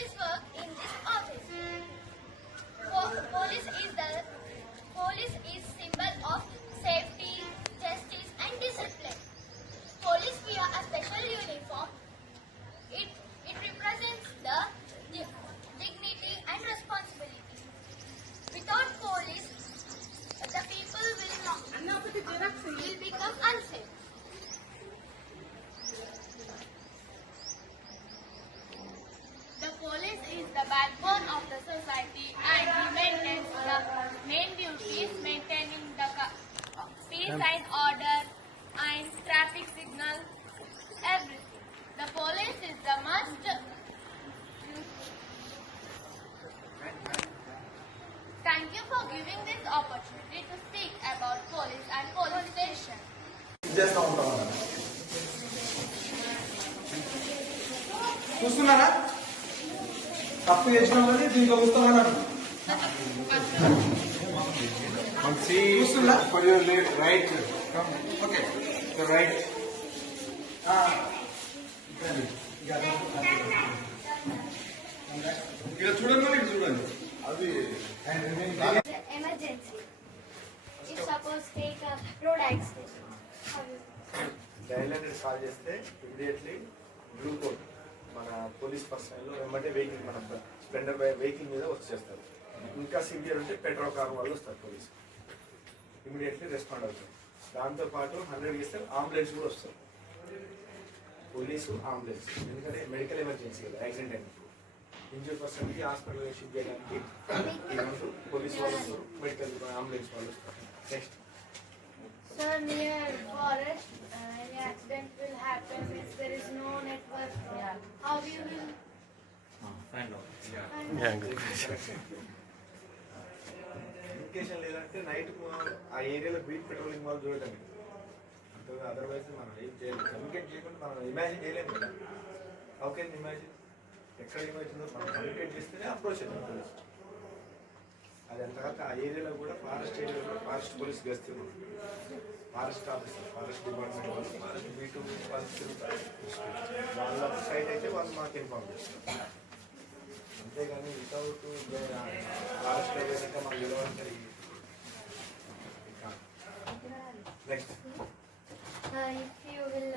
police work in this office. Police is symbol of safety, justice, and discipline. Police wear a special uniform. It represents the dignity and responsibility. Without police, the people will become unsafe. The police is the backbone of the society and he maintains the main duties maintaining the peace and order and traffic signals, everything. The police is the must. Thank you for giving this opportunity to speak about police and police station. చూస్తున్నారా తప్పు చేసిన వాళ్ళని దీంట్లో వస్తామన్నారు చూస్తున్నా right okay right ఇలా చూడండి మరి చూడండి అది Emergency. If suppose take a road accident. Dial hundred call చేస్తే ఇమీడియట్లీ బ్లూ కోడ్ మన పోలీస్ పర్సనల్ వెంబడే వెహికల్ మన స్ప్లెండర్ వెహికల్ మీద వచ్చేస్తారు. ఇంకా సివియర్ ఉంటే పెట్రోల్ కార్ వాళ్ళు వస్తారు, పోలీస్ ఇమీడియట్లీ రెస్పాండ్ అవుతారు. దాంతోపాటు 100 చేస్తే అంబులెన్స్ కూడా వస్తారు. పోలీసు అంబులెన్స్ ఎందుకంటే మెడికల్ ఎమర్జెన్సీ కదా, యాక్సిడెంట్ అయినప్పుడు ఇంజూర్ పర్సన్కి హాస్పిటల్ షిఫ్ట్ చేయడానికి పోలీస్ వాళ్ళు వస్తారు, మెడికల్ అంబులెన్స్ వాళ్ళు వస్తారు. Next Sir, near forest, any accident will happen if there is no network. How you will find out? Communication లేదంటే నైట్ ఆ ఏరియాలో బీట్ పెట్రోలింగ్ వాళ్ళు చూడటం, అదర్వైజ్ మనం ఏం చేయలేదు. కమ్యూనికేట్ చేయకుండా మనం ఇమాజిన్ చేయలేము కదా. How can imagine? ఎక్కడ ఇమాజిన్ మనం కమ్యూనికేట్ చేస్తేనే అప్రోచ్ అవుతుంది పోలీస్. అది అంత తర్వాత ఆ ఏరియాలో కూడా ఫారెస్ట్ ఏరియాలో కూడా ఫారెస్ట్ పోలీస్ గస్తీలు, ఫారెస్ట్ ఆఫీసర్, ఫారెస్ట్ డిపార్ట్మెంట్ వాళ్ళు, ఫారెస్ట్ బీటు వాళ్ళు తిరుగుతారు. వాళ్ళ సైట్ అయితే వాళ్ళు మాకు ఇన్ఫార్మ్ చేస్తారు. అంతేగాని వితౌట్ ఫారెస్ట్ ఏరియాక మాకు విలువలు జరిగి next If you will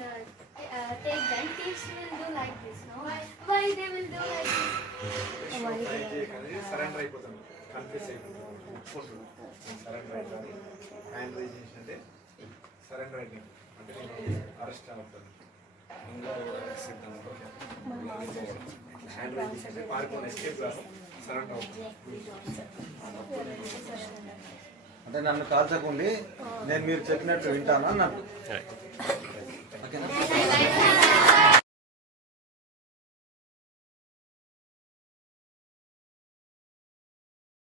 take them, thieves will do like this, no? Why they will do like this? Surrender అయిపోతాం, కన్ఫ్యూజ్ అయిపోతాం, ఒప్పుకుంటున్నాం. సరెండర్ అవుతుంది. హ్యాండ్ రైజ్ చేసినట్టే సరెండర్ అయితే అంటే నేను అరెస్ట్ అవుతాను. హ్యాండ్ రైజ్ చేసినట్టే పారిపోయిన ఎస్కేప్ రాస్తాం, సరెండర్ అవుతుంది. అంటే నన్ను కాల్చకుండి నేను మీరు చెప్పినట్టు వింటాను అన్నాను. ఓకేనా?